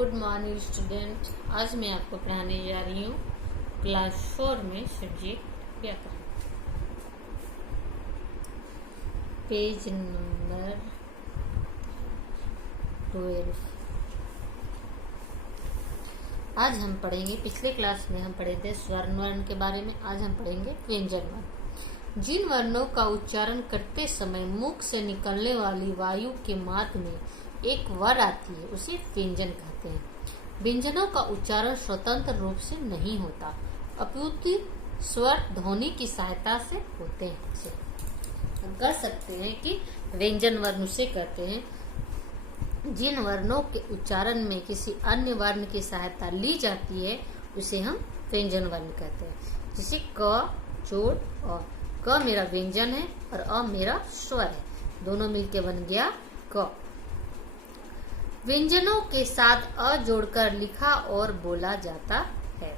Good morning student. आज मैं आपको पढ़ाने जा रही हूँ क्लास 4 में सब्जेक्ट व्याकरण, पेज नंबर 12। आज हम पढ़ेंगे, पिछले क्लास में हम पढ़े थे स्वर्ण वर्ण के बारे में। आज हम पढ़ेंगे व्यंजन वर्ण। जिन वर्णों का उच्चारण करते समय मुख से निकलने वाली वायु के मार्ग में एक वर आती है उसे व्यंजन कहते हैं। व्यंजनों का उच्चारण स्वतंत्र रूप से नहीं होता, अपितु स्वर ध्वनि की सहायता से होते हैं। हम कह सकते हैं कि व्यंजन वर्ण उसे कहते हैं जिन वर्णों के उच्चारण में किसी अन्य वर्ण की सहायता ली जाती है उसे हम व्यंजन वर्ण कहते हैं। जैसे क, जोड़, अ। क मेरा व्यंजन है और अ मेरा स्वर है, दोनों मिलके बन गया क। व्यंजनों के साथ अ जोड़कर लिखा और बोला जाता है।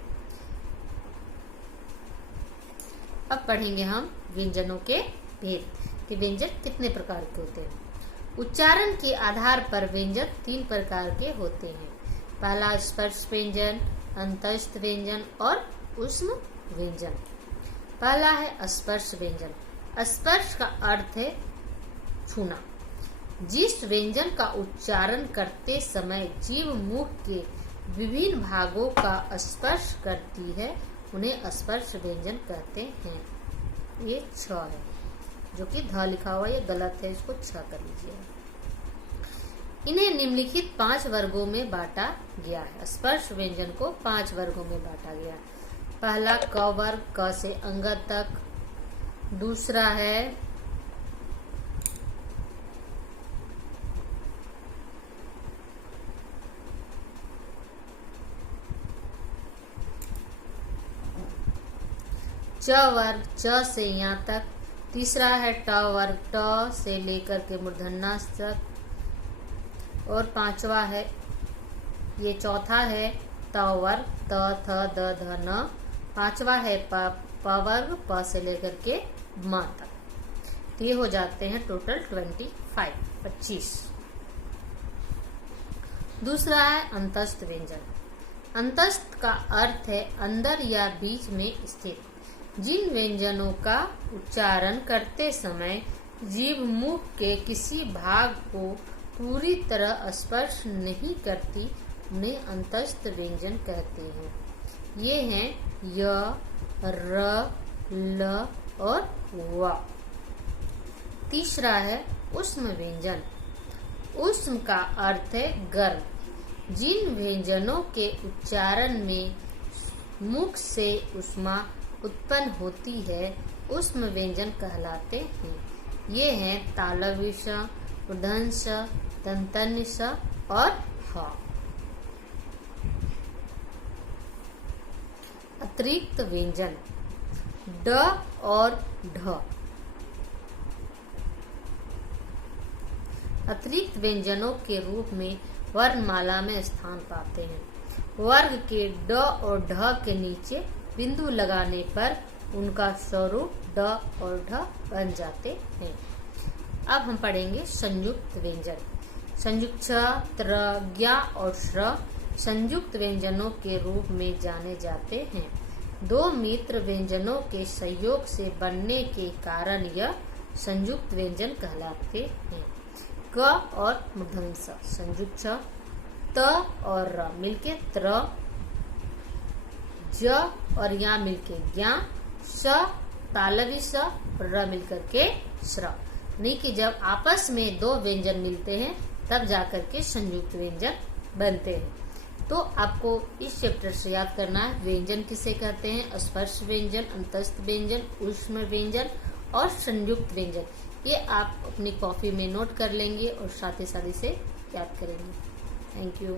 अब पढ़ेंगे हम व्यंजनों के भेद कि व्यंजन कितने प्रकार के होते हैं। उच्चारण के आधार पर व्यंजन 3 प्रकार के होते हैं। पहला स्पर्श व्यंजन, अंतस्थ व्यंजन और ऊष्म व्यंजन। पहला है स्पर्श व्यंजन। स्पर्श का अर्थ है छूना। जिस व्यंजन का उच्चारण करते समय जीभ मुख के विभिन्न भागों का स्पर्श करती है उन्हें स्पर्श व्यंजन कहते हैं। ये छ है, जो कि ध लिखा हुआ, ये गलत है, इसको छ कर लीजिए। इन्हें निम्नलिखित 5 वर्गों में बांटा गया है। स्पर्श व्यंजन को 5 वर्गों में बांटा गया है। पहला क वर्ग, क से अंगत तक। दूसरा है च वर्ग, च से यहाँ तक। तीसरा है ट वर्ग, ट से लेकर के मूर्धन्य तक। और पांचवा है, ये चौथा है त वर्ग, त, थ, द, ध, न। पांचवा है प वर्ग, प से लेकर के म तक। तो ये हो जाते हैं टोटल 25। दूसरा है अंतस्थ व्यंजन। अंतस्थ का अर्थ है अंदर या बीच में स्थित। जिन व्यंजनों का उच्चारण करते समय जीभ मुख के किसी भाग को पूरी तरह स्पर्श नहीं करती उन्हें अंतस्थ व्यंजन कहते हैं। ये हैं य, र, ल और व। तीसरा है ऊष्म व्यंजन। ऊष्म का अर्थ है गर्म। जिन व्यंजनों के उच्चारण में मुख से ऊष्मा उत्पन्न होती है ऊष्म व्यंजन कहलाते हैं। ये हैं तालव्य श, मूर्धन्य ष, दंतन्य ष और ह। अतिरिक्त व्यंजन ड और ढ। अतिरिक्त व्यंजनों के रूप में वर्णमाला में स्थान पाते हैं। वर्ग के ड और ढ के नीचे बिंदु लगाने पर उनका स्वरूप ड और ढ बन जाते हैं। अब हम पढ़ेंगे संयुक्त व्यंजन। संयुक्त छ, त्र, ज्ञ और श्र संयुक्त व्यंजनों के रूप में जाने जाते हैं। 2 मित्र व्यंजनों के संयोग से बनने के कारण यह संयुक्त व्यंजन कहलाते हैं। क और मूर्धन्य स संयुक्त छ, त और र मिलके त्र, ज और या मिलके ज्ञा, श तालव्य स और र मिलकर के श्र। नहीं कि जब आपस में 2 व्यंजन मिलते हैं तब जाकर के संयुक्त व्यंजन बनते हैं। तो आपको इस चैप्टर से याद करना है व्यंजन किसे कहते हैं। स्पर्श व्यंजन, अंतस्थ व्यंजन, ऊष्म व्यंजन और संयुक्त व्यंजन। ये आप अपनी कॉपी में नोट कर लेंगे और साथ ही साथ इसे याद करेंगे। Thank you.